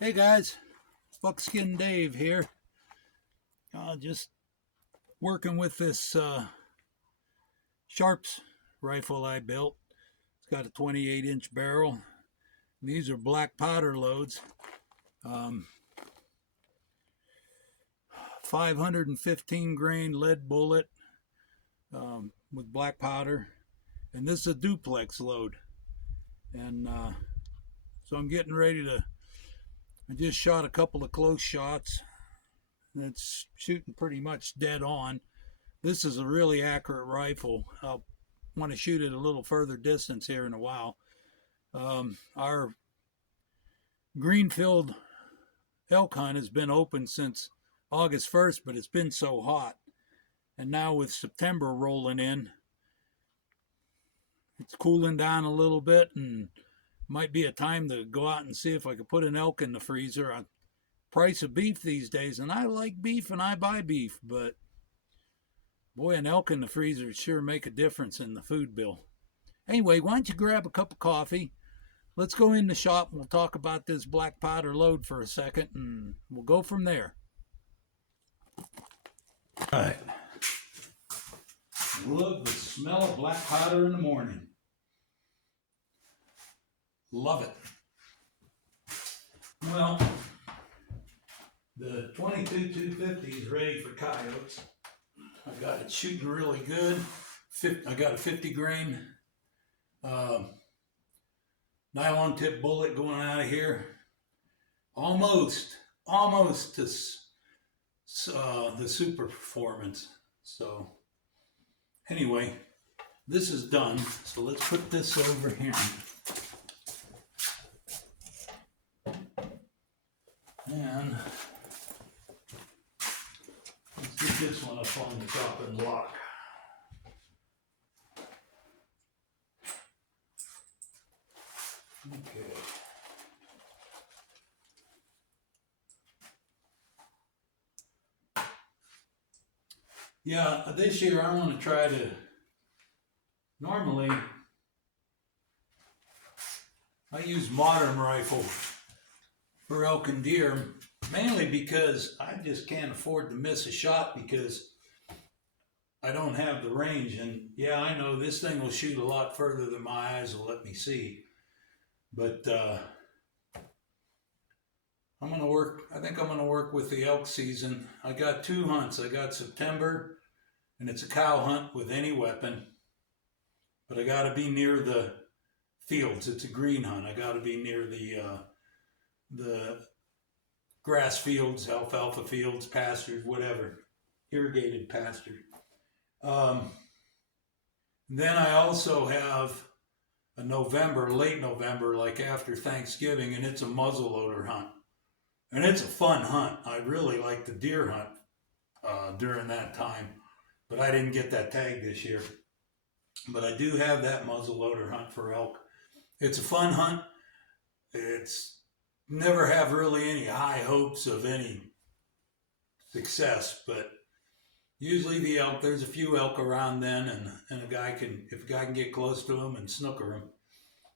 Hey guys, BuckskinDave here. Just working with this Sharps rifle I built. It's got a 28-inch barrel. These are black powder loads. 515 grain lead bullet with black powder. And this is a duplex load. And so I'm getting ready to, I just shot a couple of close shots. It's shooting pretty much dead on. This is a really accurate rifle. I'll want to shoot it a little further distance here in a while. Our Greenfield elk hunt has been open since August 1st, but it's been so hot. And now with September rolling in, it's cooling down a little bit and might be a time to go out and see if I could put an elk in the freezer. Price of beef these days, and I like beef and I buy beef, but boy, an elk in the freezer would sure make a difference in the food bill. Anyway, why don't you grab a cup of coffee? Let's go in the shop and we'll talk about this black powder load for a second and we'll go from there. All right. Love the smell of black powder in the morning. Love it. Well, the 22-250 is ready for coyotes. I got it shooting really good. I got a 50 grain nylon tip bullet going out of here. Almost to the super performance. So anyway, this is done. So let's put this over here. And let's get this one up on the chopping block. Okay. Yeah, this year I want to try to, normally I use modern rifle for elk and deer, mainly because I just can't afford to miss a shot because I don't have the range. And yeah, I know this thing will shoot a lot further than my eyes will let me see. But I think I'm going to work with the elk season. I got two hunts. I got September, and it's a cow hunt with any weapon. But I got to be near the fields. It's a green hunt. I got to be near the grass fields, alfalfa fields, pastures, whatever, irrigated pasture. Then I also have a late November, like after Thanksgiving, and it's a muzzleloader hunt. And it's a fun hunt. I really like the deer hunt during that time, but I didn't get that tag this year. But I do have that muzzleloader hunt for elk. It's a fun hunt. It's never have really any high hopes of any success, but usually the elk, there's a few elk around then, and if a guy can get close to them and snooker them,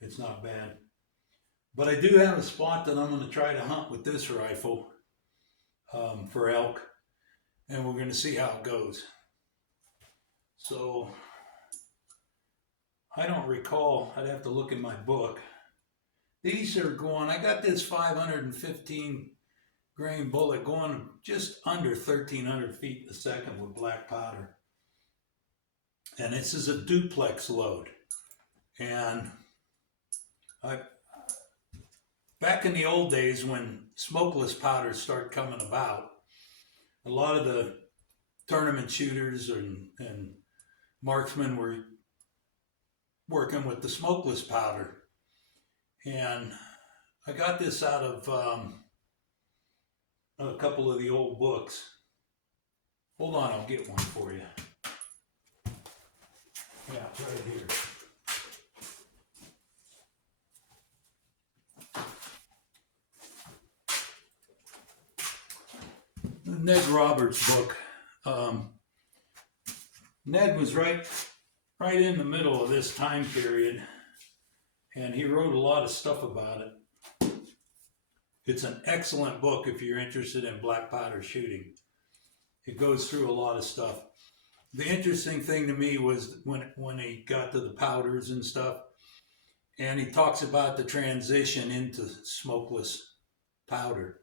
it's not bad. But I do have a spot that I'm going to try to hunt with this rifle for elk, and we're going to see how it goes. So I don't recall, I'd have to look in my book. These are going, I got this 515 grain bullet going just under 1,300 feet a second with black powder. And this is a duplex load. And back in the old days when smokeless powders started coming about, a lot of the tournament shooters and marksmen were working with the smokeless powder. And I got this out of a couple of the old books. Hold on, I'll get one for you. Yeah, it's right here. Ned Roberts' book. Ned was right in the middle of this time period, and he wrote a lot of stuff about it. It's an excellent book if you're interested in black powder shooting. It goes through a lot of stuff. The interesting thing to me was when he got to the powders and stuff, and he talks about the transition into smokeless powder.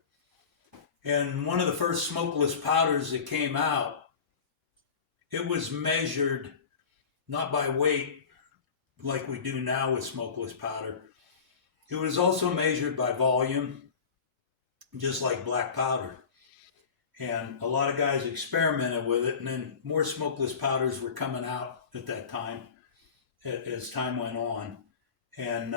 And one of the first smokeless powders that came out, it was measured not by weight like we do now with smokeless powder. It was also measured by volume, just like black powder. And a lot of guys experimented with it, and then more smokeless powders were coming out at that time as time went on. And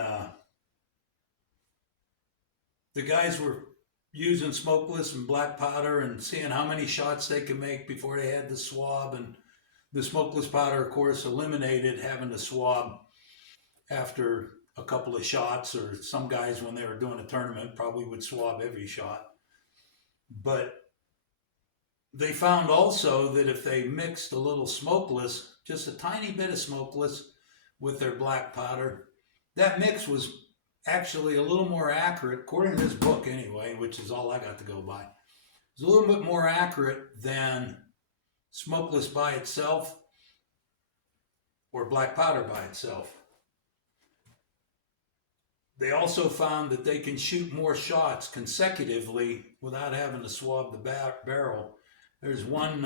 the guys were using smokeless and black powder and seeing how many shots they could make before they had the swab. And the smokeless powder, of course, eliminated having to swab after a couple of shots, or some guys, when they were doing a tournament, probably would swab every shot. But they found also that if they mixed a little smokeless, just a tiny bit of smokeless, with their black powder, that mix was actually a little more accurate, according to this book anyway, which is all I got to go by. It's a little bit more accurate than smokeless by itself or black powder by itself. They also found that they can shoot more shots consecutively without having to swab the barrel. There's one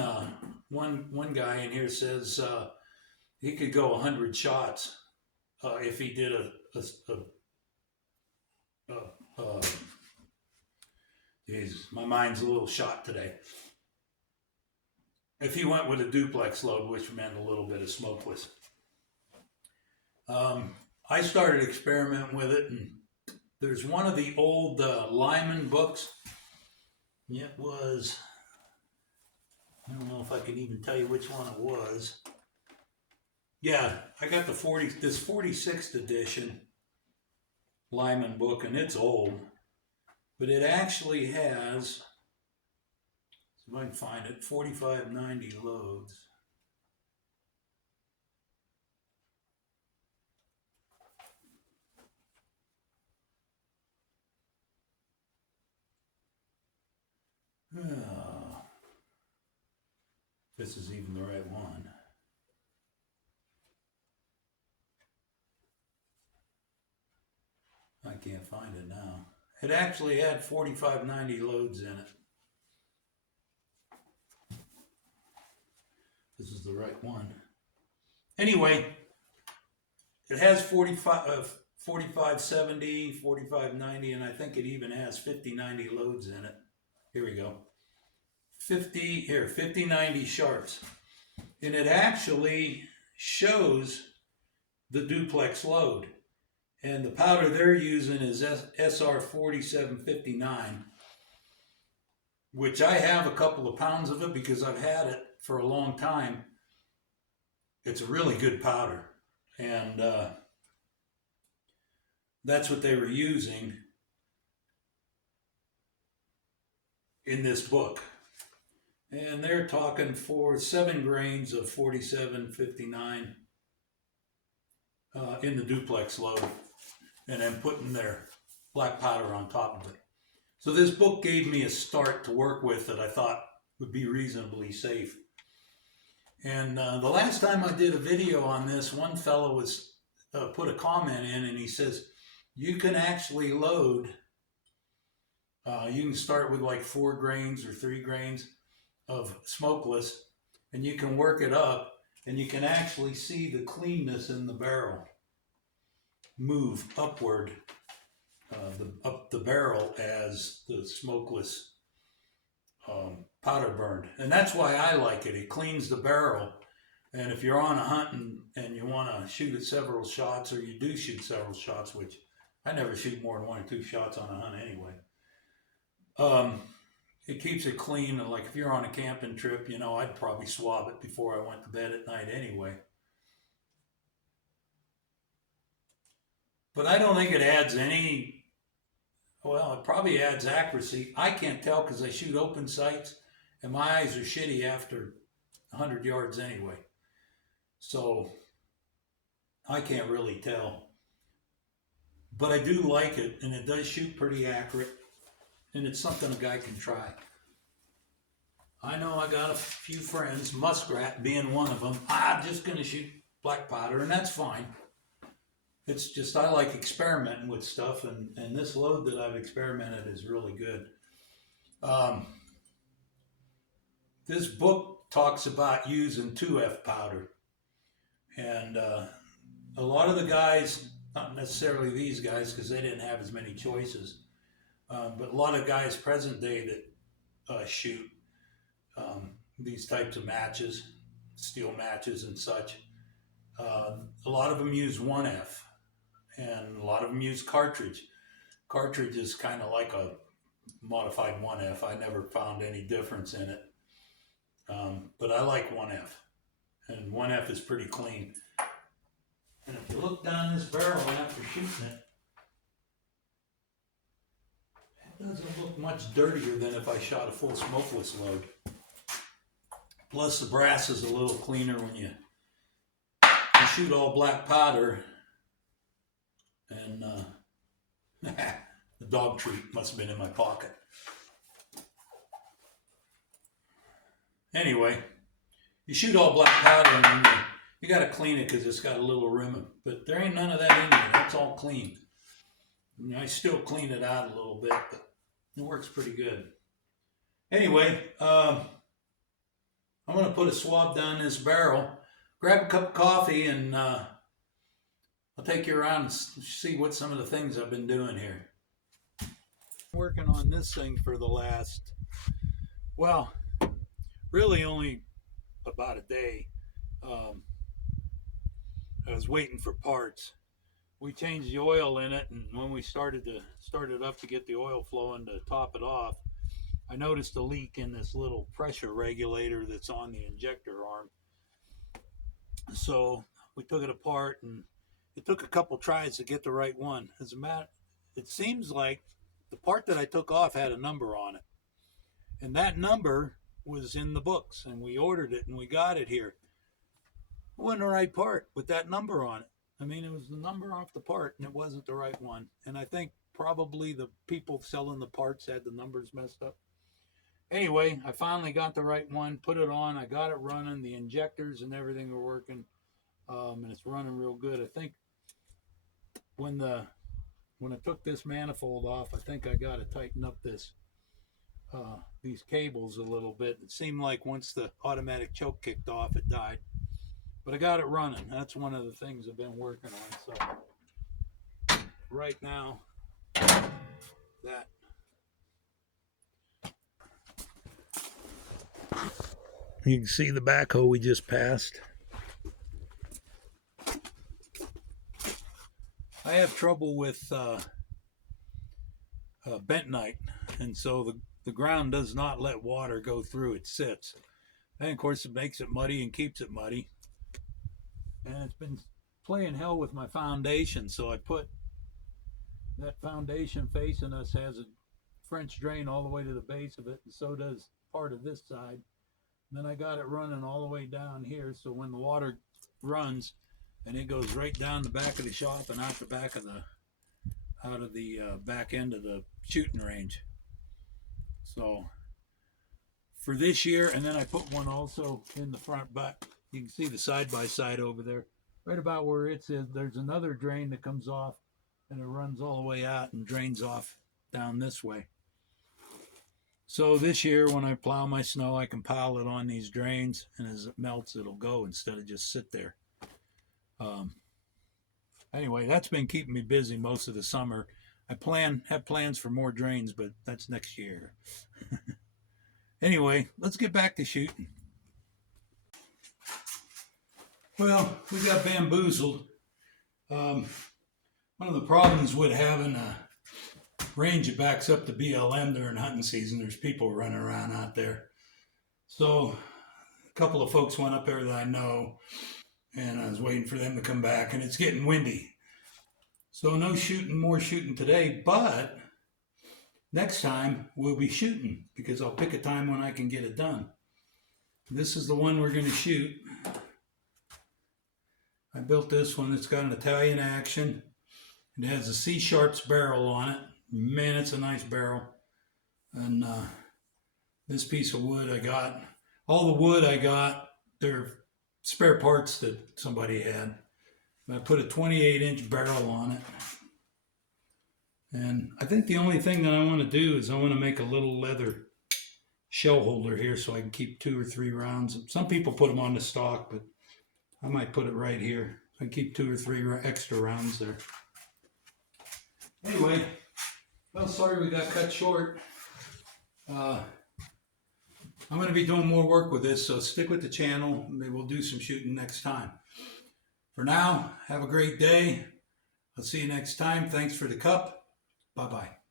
guy in here says he could go 100 shots if he did geez, my mind's a little shot today. If he went with a duplex load, which meant a little bit of smokeless. I started experimenting with it, and there's one of the old Lyman books. It was, I don't know if I can even tell you which one it was. Yeah, I got this 46th edition Lyman book, and it's old, but it actually has, if I can find it, 4590 loads. This is even the right one. I can't find it now. It actually had 4590 loads in it. This is the right one. Anyway, it has 4570, 4590, and I think it even has 5090 loads in it. Here we go. 5090 sharps. And it actually shows the duplex load. And the powder they're using is SR 4759, which I have a couple of pounds of it because I've had it for a long time. It's a really good powder. And that's what they were using in this book. And they're talking for 7 grains of 4759 in the duplex load, and then putting their black powder on top of it. So this book gave me a start to work with that I thought would be reasonably safe. And the last time I did a video on this, one fellow was put a comment in, and he says, you can actually load, you can start with like 4 grains or 3 grains of smokeless, and you can work it up, and you can actually see the cleanness in the barrel move upward, up the barrel as the smokeless powder burned. And that's why I like it. It cleans the barrel. And if you're on a hunt and you want to shoot at several shots, or you do shoot several shots, which I never shoot more than 1 or 2 shots on a hunt anyway, it keeps it clean. And like if you're on a camping trip, you know, I'd probably swab it before I went to bed at night anyway. But I don't think it adds any, well, it probably adds accuracy. I can't tell because I shoot open sights and my eyes are shitty after 100 yards anyway. So I can't really tell. But I do like it, and it does shoot pretty accurate. and it's something a guy can try. I know I got a few friends, muskrat being one of them. I'm just going to shoot black powder, and that's fine. It's just I like experimenting with stuff, and this load that I've experimented is really good. This book talks about using 2F powder, and a lot of the guys, not necessarily these guys because they didn't have as many choices, but a lot of guys present day that shoot these types of matches, steel matches and such, a lot of them use 1F, and a lot of them use cartridge. Cartridge is kind of like a modified 1F. I never found any difference in it, but I like 1F, and 1F is pretty clean. And if you look down this barrel after shooting it, it doesn't look much dirtier than if I shot a full smokeless load. Plus the brass is a little cleaner when you shoot all black powder. And the dog treat must have been in my pocket. Anyway, you shoot all black powder and you got to clean it because it's got a little rim. But there ain't none of that in here. That's all clean. I still clean it out a little bit, but it works pretty good. Anyway, I'm going to put a swab down this barrel, grab a cup of coffee, and I'll take you around and see what some of the things I've been doing here. Working on this thing for the last, well, really only about a day. I was waiting for parts. We changed the oil in it, and when we started it up to get the oil flowing to top it off, I noticed a leak in this little pressure regulator that's on the injector arm. So we took it apart, and it took a couple tries to get the right one. As a matter, it seems like the part that I took off had a number on it, and that number was in the books, and we ordered it and we got it here. It wasn't the right part with that number on it. I mean, it was the number off the part, and it wasn't the right one. And I think probably the people selling the parts had the numbers messed up. Anyway, I finally got the right one, put it on, I got it running, the injectors and everything are working, and it's running real good. I think when I took this manifold off, I think I got to tighten up these cables a little bit. It seemed like once the automatic choke kicked off, it died. But I got it running. That's one of the things I've been working on. So right now, that. You can see the backhoe we just passed. I have trouble with bentonite, and so the ground does not let water go through. It sits. And of course it makes it muddy and keeps it muddy. And it's been playing hell with my foundation, so I put that foundation facing us has a French drain all the way to the base of it, and so does part of this side. And then I got it running all the way down here, so when the water runs, and it goes right down the back of the shop and out the back of the back end of the shooting range. So for this year, and then I put one also in the front butt. You can see the side-by-side over there. Right about where it is, there's another drain that comes off, and it runs all the way out and drains off down this way. So this year, when I plow my snow, I can pile it on these drains, and as it melts, it'll go instead of just sit there. Anyway, that's been keeping me busy most of the summer. I have plans for more drains, but that's next year. Anyway, let's get back to shooting. Well, we got bamboozled. One of the problems with having a range that backs up to BLM during hunting season, there's people running around out there. So a couple of folks went up there that I know, and I was waiting for them to come back, and it's getting windy. So no more shooting today, but next time we'll be shooting because I'll pick a time when I can get it done. This is the one we're going to shoot. I built this one. It's got an Italian action. It has a C-Sharps barrel on it. Man, it's a nice barrel. And this piece of wood I got, all the wood I got, they're spare parts that somebody had. I put a 28-inch barrel on it. And I think the only thing that I want to do is I want to make a little leather shell holder here so I can keep 2 or 3 rounds. Some people put them on the stock, but I might put it right here. I can keep 2 or 3 extra rounds there. Anyway, well, sorry we got cut short. I'm going to be doing more work with this, so stick with the channel. Maybe we'll do some shooting next time. For now, have a great day. I'll see you next time. Thanks for the cup. Bye-bye.